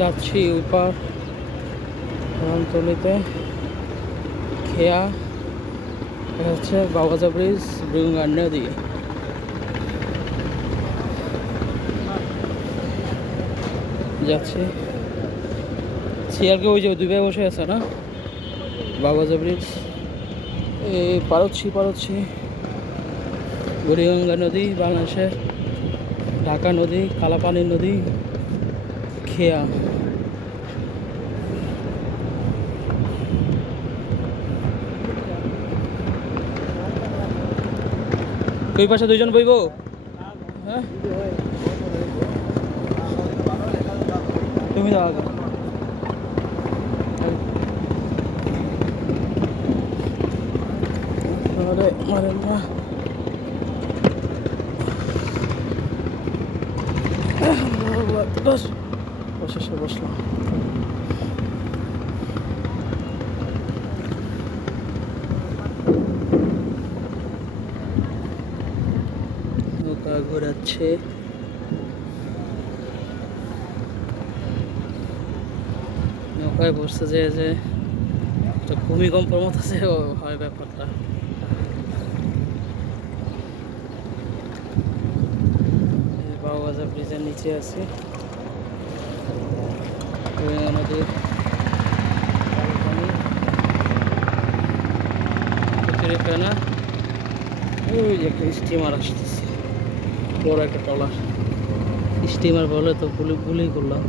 যাচ্ছি ওইপার রামতলিতে খেয়া হচ্ছে বাবাজা ব্রিজ ব্রিঙ্গার নদী। যাচ্ছি সিয়ারকে ওই যে দুই ভাই বসে আছে না বাবাজা ব্রিজ এই পারচ্ছি বুড়িগঙ্গা নদী বাংলাদেশের ঢাকা নদী কালাপানি নদী খেয়া। ওই পাশে দুইজন বইব হ্যাঁ তুমি দাও আগে। মারেন না বসলাম। নৌকা ঘোরাচ্ছে নৌকায় বসতে যে একটা ভূমিকম্পের মতো আছে হয় ব্যাপারটা। বাবাজা ব্রিজের নিচে আছি নদীর ফেনা ওই যে একটা স্টিমার আসতেছে বড় একটা ট্রলার স্টিমার বলে তো গুলি করলাম।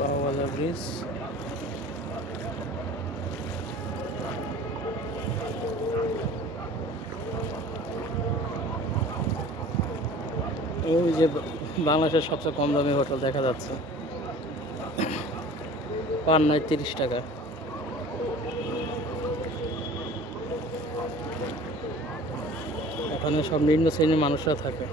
বাবাজা ব্রিজ ওই যে বাংলাদেশের সবচেয়ে কম দামি হোটেল দেখা যাচ্ছে পার নাইট 30 টাকা। এখানে সব নিম্ন শ্রেণীর মানুষরা থাকে।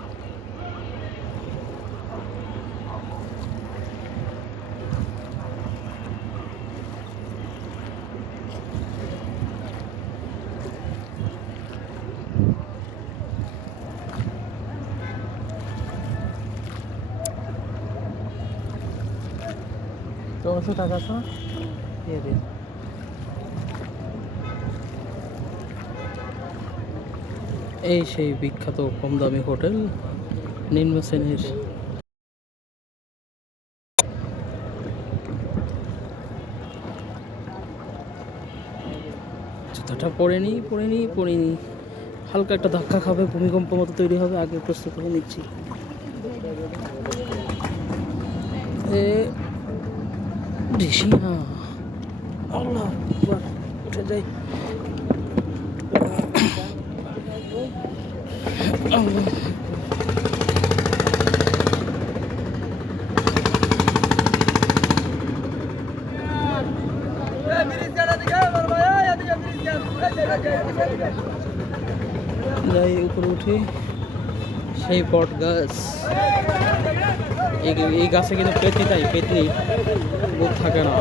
তো 100 টাকা তো দিয়ে দিন। এই সেই বিখ্যাত কম দামি হোটেল নিম্ন শ্রেণীর। জুতাটা পড়েনি হালকা একটা ধাক্কা খাবে ভূমিকম্প মতো তৈরি হবে আগে প্রস্তুত হয়ে নিচ্ছি। আল্লাহ উঠে যাই যাই উপরে উঠি সেই বট গাছ এই গাছে কিন্তু পেতনি বুক থাকে না।